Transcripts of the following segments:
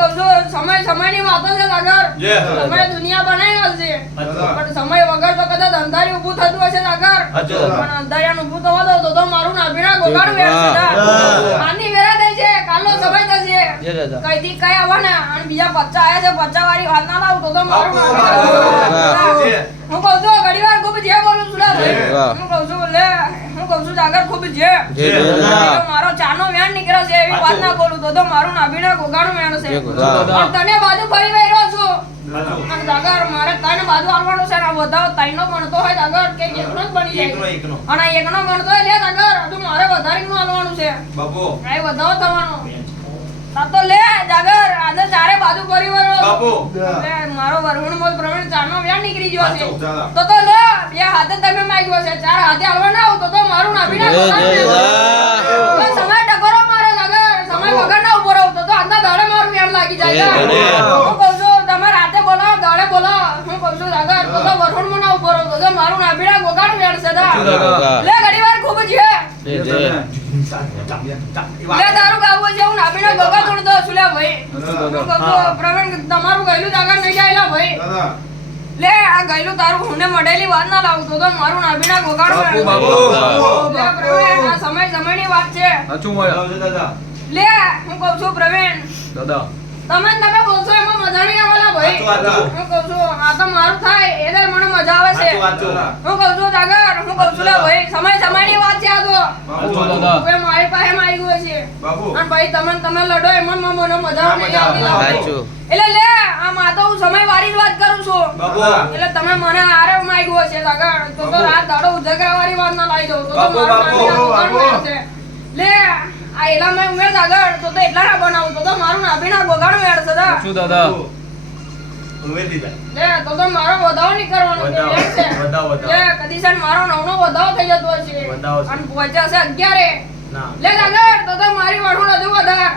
કહું છું સમયની વાતો છે સાગર. સમય દુનિયા બનાવી હશે પણ સમય વગર તો કદાચ અંધારી ઊભું થતું હશે સાગર. પણ અંધારિયાનું ઊભું થવા દો તો મારું નાભીના ગોગાડું વેરશે. આની વેરા થઈ છે કાલનો સમય થશે. કઈથી કઈ આવવાના અને બીજા 50 આયા છે 50 વાળી વાત ના લાવ તો મારું હું કહું છું ઘડીવાર ખૂબ જે બોલું છું હું કહું છું લે હું કહું છું સાગર ખૂબ જે મારો ચાનો વેણ નીકળે છે એવી વાત ના બોલું તો મારું નાભીના ગોગાડું વેણ છે. તને બાજુ ફરી વઈ રહ્યો છું અને સાગર મારે તને બાજુ આવવાનું છે ને વધાવ તાઈનો ભણતો હોય સાગર કે એકનો જ બની જાય અને એકનો ભણતો હોય લે સાગર હજુ મારે વધારીનું આવવાનું છે બાપુ આ વધાવ થવાનો તો લે સાગર આજે ચારે બાજુ પરિવાર બાપુ લે મારો વરહુણ મોલ પ્રવીણ ચારનો વ્યાન નીકળી ગયો છે તો લે બે હાથે તમે માંગ્યો છે ચાર હાથે હાલવા ના આવ તો મારું નાભીના સમય ટકોરો મારો સાગર સમય વગર ના ઉભો રહો તો આજના દાડે મારું વ્યાન લાગી જાય. હું કહું છું તમે રાતે બોલાવો દાડે બોલાવો હું કહું છું સાગર તો વરહુણ માં ના ઉભો રહો તો મારું નાભીના ગોગાડું વ્યાન છે લે ઘડીવાર ખૂબ છે લે દારૂ ગાવું છે હું નાભીના ગોગા તોડ દઉં છું લે ભાઈ. પ્રવીણ તમારું ગયેલું જાગર નહીં જાયલા ભાઈ લે આ ગયેલું તારું હુને મડેલી વાત ના લાવતો તો મારું નાભીના ગોગાડું પ્રવીણ આ સમયની વાત છે લે હું કહું છું પ્રવીણ દાદા તમે બોલશો એમાં મજા નહીં આવેલા ભાઈ. હું કહું છું આ તો મારું થાય એટલે મને મજા આવે છે. હું કહું છું સાગર હું કહું છું લે ભાઈ સમયની વાત છે આ તો મારી પાસે માં આવી ગયું છે અને ભાઈ તમે લડો એમાં મને મજા નહીં આવતી એટલે લે આ માં તો હું સમય વાળી વાત કરું છું એટલે તમે મને આરે માંગ્યો છે સાગર તો રાત દાડો ઉજાગરા વાળી વાત ના લાવી દઉં તો લે આ એલા મે ઉમેર સાગર તો એટલા ના બનાવું તો મારું નાભીના ગોગાડું વેડ છે શું દાદા ઉમેર દીધા લે તો મારો વધાવ નહીં કરવાનો છે લે કદીસન મારો નવનો વધાવ થઈ જતો છે અને પહોંચ્યા છે 11 લે સાગર તો મારી વઢુણ હજુ વધાર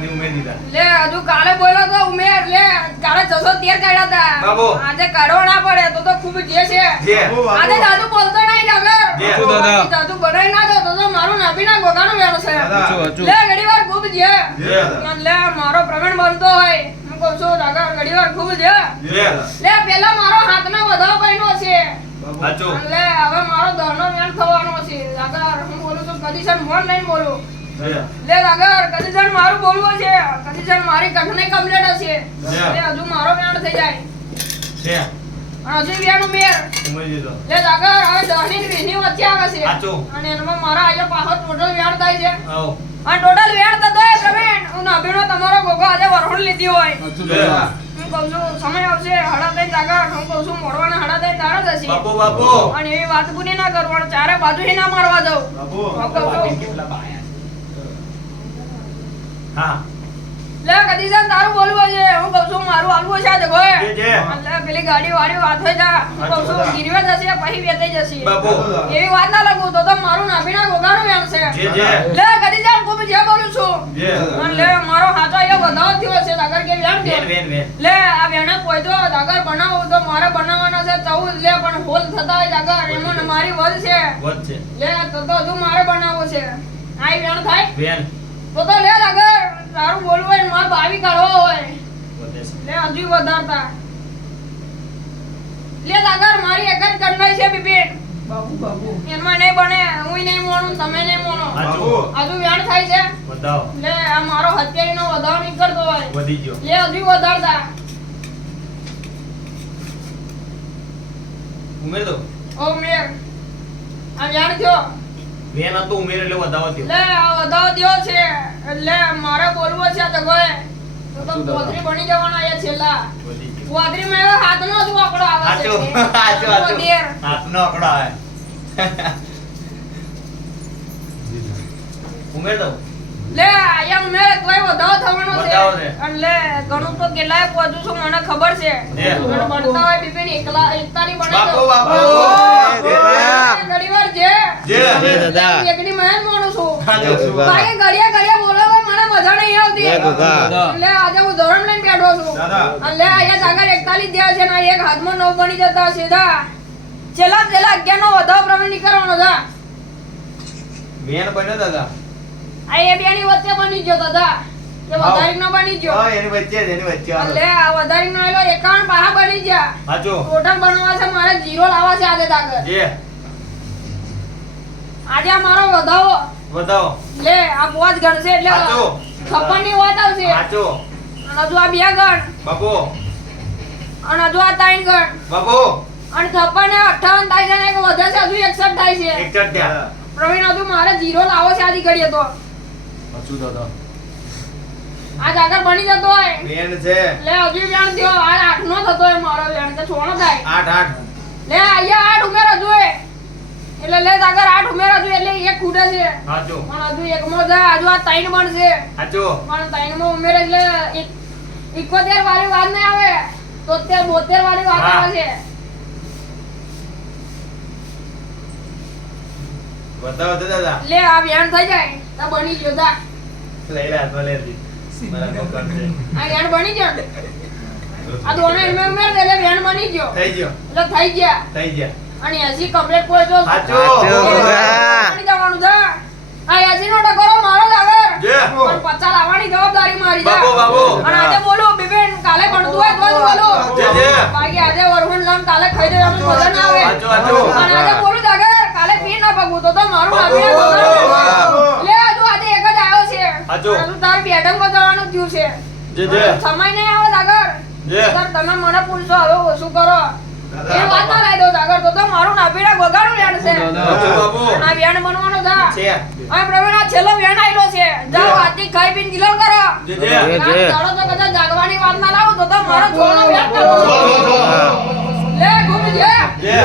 ની ઉમેર દીધા લે હજુ કાલે બોલ્યો તો ઉમેર લે કાલે 613 કાઢ્યા હતા આજે કાઢવા ના પડે તો ખૂબ જે છે આજે જાદુ બોલતો નહીં સાગર જાદુ બનાવી ના દો તો મારું નાભીના ગોગાનું વેણ છે લે ઘડીવાર ખૂબ જે લે મારો પ્રવીણ બોલતો હોય હું કહું છું સાગર ઘડીવાર ખૂબ જે લે પેલા મારો હાથનો વધાવ કઈનો છે લે હવે મારો દહનો વેણ થવાનો છે સાગર હું બોલું છું કદીસન ફોન લઈને બોલું લે સાગર કદીસન મારું બોલવું છે કદીસન મારી કઠને કમ્પ્લીટ હશે લે હજુ મારો વેણ થઈ જાય છે અને હજુ વ્યાનું મેર લે સાગર હવે 10 ની 20 ની વચ્ચે આવે છે અને એમાં મારા આજે પાછો ટોટલ વ્યાણ થાય છે અને ટોટલ વ્યાણ થતો હોય પ્રવીણ હું નાભીનો તમારો ગોગો આજે વરહુણ લીધી હોય હું કહું છું સમય આવશે હડા દઈ સાગર હું કહું છું મોડવાના હડા દઈ તારો થશે બાપુ અને એવી વાત પૂરી ના કરવાનું ચારે બાજુ ના મારવા દઉં હા લે કદીસન તારું બોલવું છે હું કહું છું મારું આલવું છે આજે ગોય લે પેલી ગાડી વાળી વાત હોય જા હું કહું છું ગીરવે જશે પછી વેચાઈ જશે એવી વાત ના લાગુ તો મારું નાભીના ગોગાનું વેણ છે લે કદીસન ખૂબ જે બોલું છું અને લે મારો હાથો એ વધાવ થયો છે સાગર કે વેણ લે આ વેણે પોઈતો સાગર બનાવો તો મારે બનાવવાના છે 14 લે પણ હોલ થતા હોય સાગર એમાં મારી વલ છે લે તો હજુ મારે બનાવવો છે આઈ વેણ થાય વેણ તો લે સાગર તારું બોલવું હોય માર ભાવી કાઢવો હોય લે હજુ વધારતા લે સાગર મારી એક જ કઠણાઈ છે બિપિન બાબુ એમાં નહીં બને હું નહીં મોણું તમે નહીં મોણો હજુ વેણ થાય છે વધાવ લે આ મારો હત્યારીનો વધાવ નીકળતો હોય વધી ગયો લે હજુ વધારતા ઉમેર દો ઓ ઉમેર આ વેણ થયો વેન તો ઉમેર એટલે વધાવ થયો લે આ વધાવ થયો છે એટલે મારે બોલવું છે તો ગોય તો પોતરી બની જવાના આયા છેલ્લા પોતરી મે હાથનો જ આંકડો આવે છે હાથનો આંકડો આવે ઉમેર દો લે આયા ઉમેર કોઈ વધાવ થવાનો છે અને લે ઘણું તો કેટલાય પહોંચું છું મને ખબર છે પણ બનતા હોય બિપિન એકતાની બને બાપુ ઘડીવાર જે દાદા એકડી મેં મોણું છું ભાઈ ઘડિયા બોલો મને મજા નહીં આવતી લે આજે હું ધોરણ લઈને બેઠો છું અને લે આયા સાગર 41 દેવા છે ને એક હાથમાં 9 બની જતા સીધા છેલ્લા 11 નો વધાવ પ્રમાણ નીકળવાનો છે મેન બન્યો દાદા આ એ બેની વચ્ચે બની ગયો દાદા કે વધારી નો બની ગયો હા એની વચ્ચે લે આ વધારી નો એલો 51 પાહા બની ગયા હાચો ટોટલ બનવા છે મારે 0 લાવવા છે આજે તાકે જે આજે આ મારો વધાવો લે આ પોચ ગણ છે એટલે હાચો 56 ની વાત આવશે હાચો અને હજુ આ બે ગણ બાપુ અને હજુ આ 3 ગણ બાપુ અને 56 ને 58 થાય છે ને એક વધે છે હજુ 61 થાય છે 61 થયા પ્રવીણ હજુ મારે 0 લાવો છે આજી ઘડીએ તો હાચું દાદા આજ આગળ બની જતો હોય બેન છે લે હજુ વેણ થયો આ 8 નો થતો હોય મારો વેણ તો છોણો થાય 8 લે આયા 8 ઉમેર હજુ એટલે લે આગળ 8 ઉમેર હજુ એટલે એક ખૂટે છે હાચો પણ હજુ એક મો જા હજુ આ 3 બનશે હાચો પણ 3 માં ઉમેર એટલે 71 વાળી વાત નહીં આવે 73 72 વાળી વાત આવે છે બતાવો તો દાદા લે આ વેણ થઈ જાય તો બની ગયો જા લઈ લે તો લે દી મારા પકડ છે આ વેણ બની ગયો આ દોને ઉમેર દે એટલે વેણ બની ગયો થઈ ગયો એટલે થઈ ગયા અને 80 કમ્પ્લીટ કોઈ જો હાચો પાણી જવાનું છે આ 80 નો ટકોરો મારો જ આગળ જે પણ 50 લાવવાની જવાબદારી મારી છે બાબો અને આજે બોલો બિબેન કાલે ભણતું હોય તો જ બોલો જે બાકી આજે વરહુન લમ કાલે ખાઈ દેવાનું મજા ના આવે હાચો અને આજે બોલું જ આગળ કાલે પી ના પગું તો મારું નામે લે હજુ આજે એક જ આવ્યો છે હાચો. હજુ તાર બેઠક બજાવવાનું થયું છે જે સમય નહીં આવે આગળ જે સર તમે મને પૂછો હવે ઓછું કરો એ વાત ના લઈ દો આગળ તો મારું નાભીડા બગાડું વેણ છે હાચો બાબુ આ વેણ બનવાનો થા છે આ પ્રવીણ આ છેલ્લો વેણ આયલો છે જાઓ આજી ખાઈ પીને ગિલો કરો જે ચાલો તો કદાચ જાગવાની વાત ના લાવો તો મારો છોનો વેણ કરો લે ઘૂમ જે જે